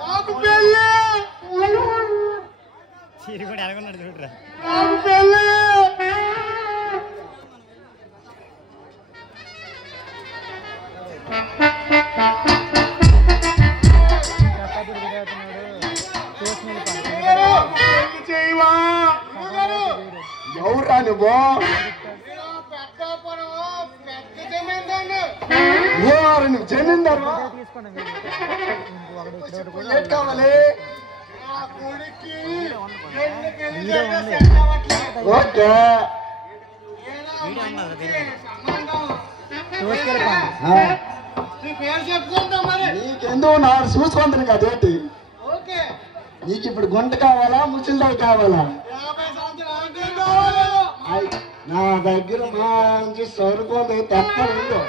నాకు పెళ్ళి చీరి కూడా ఎలాగొన్నాడు చూడరా. నాకు పెళ్ళి చేయవా ఎవరా నువ్వు? నువ్వు జమీందారు ఏం కావాలి? ఓకే నీకెందుకు నా చూసుకుంటాను కదేంటి? నీకు ఇప్పుడు గుంట కావాలా ముసలిదాయి కావాలా? నా దగ్గర మంచి సరుకుంది తప్పదు.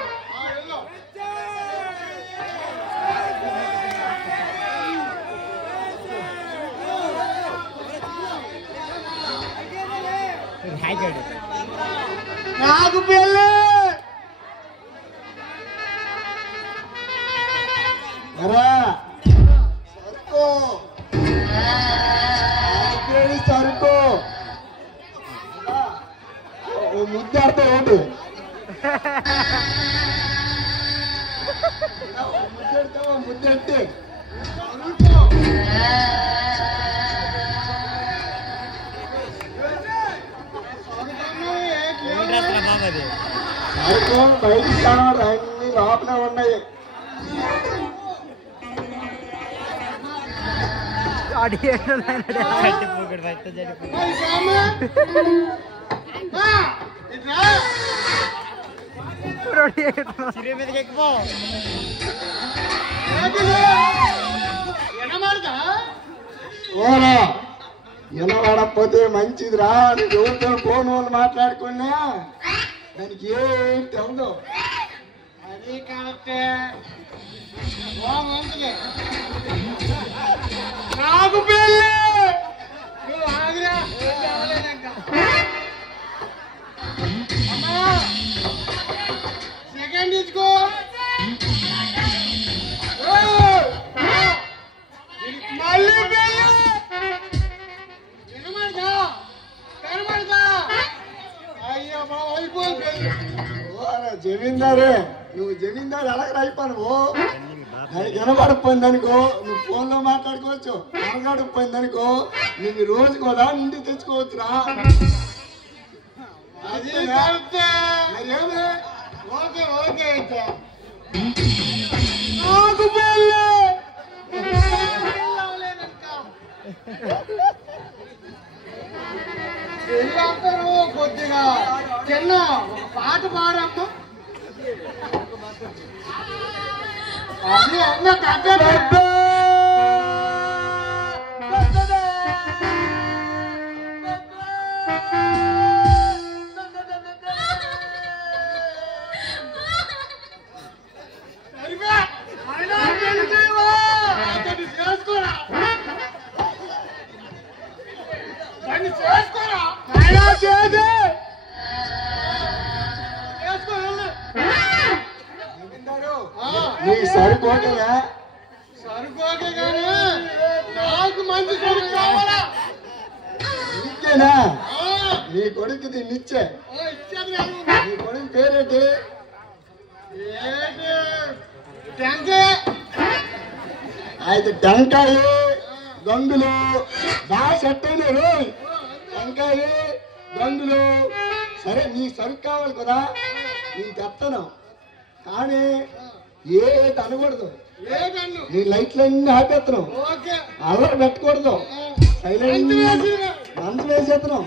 నాకు పెళ్ళి సరుకు ముద్దాడితే ఏంటి? ముద్దంటే బయటికి కావాలి, అన్ని లోపల ఉన్నాయి. వినబడకపోతే మంచిదిరా. ఎవరితో ఫోన్ వాళ్ళు మాట్లాడుకున్నా దానికి ఏంటి ఉందో అది కరెక్టే. నాకు పెళ్ళి సెకండ్ ఇచ్చుకో. మళ్ళీ పెళ్ళి వినమడతా కనబడతా. అయ్యా బాబు అయిపోయింది. జమీందారే నువ్వు జమీందారు ఎలాగ అయిపోయావు? అది వినబడిపోయింది అనుకో, నువ్వు ఫోన్లో మాట్లాడుకోవచ్చు. కనబడిపోయింది అనుకో, నువ్వు రోజు కూడా ఇంటికి తెచ్చుకోవచ్చురా. నాకు పెళ్ళి పెళ్ళంటారు. కొద్దిగా చిన్న ఒక పాట పాడమ్మా. అది అన్న కట్ట నీకు సరిపోతుందా? సరిపోతే కానీ నాకు మంచి కొడుకు కావాలా? ఇచ్చేనా? నీ కొడుకు దీన్ని ఇచ్చే. నీ కొడుకు పేరేంటి? అయితే టెంకాయ గంగులు బాగా సెట్ అయినారు. టెంకాయ గంగులు సరే నీకు సరుకు కావాలి కదా, నేను చెప్తాను. కానీ ఏటి అనకూడదు. నీ లైట్లన్నీ ఆపేస్తున్నావు, అల్లరి పెట్టకూడదు. సైలెంట్ మందు వేసేస్తున్నావు.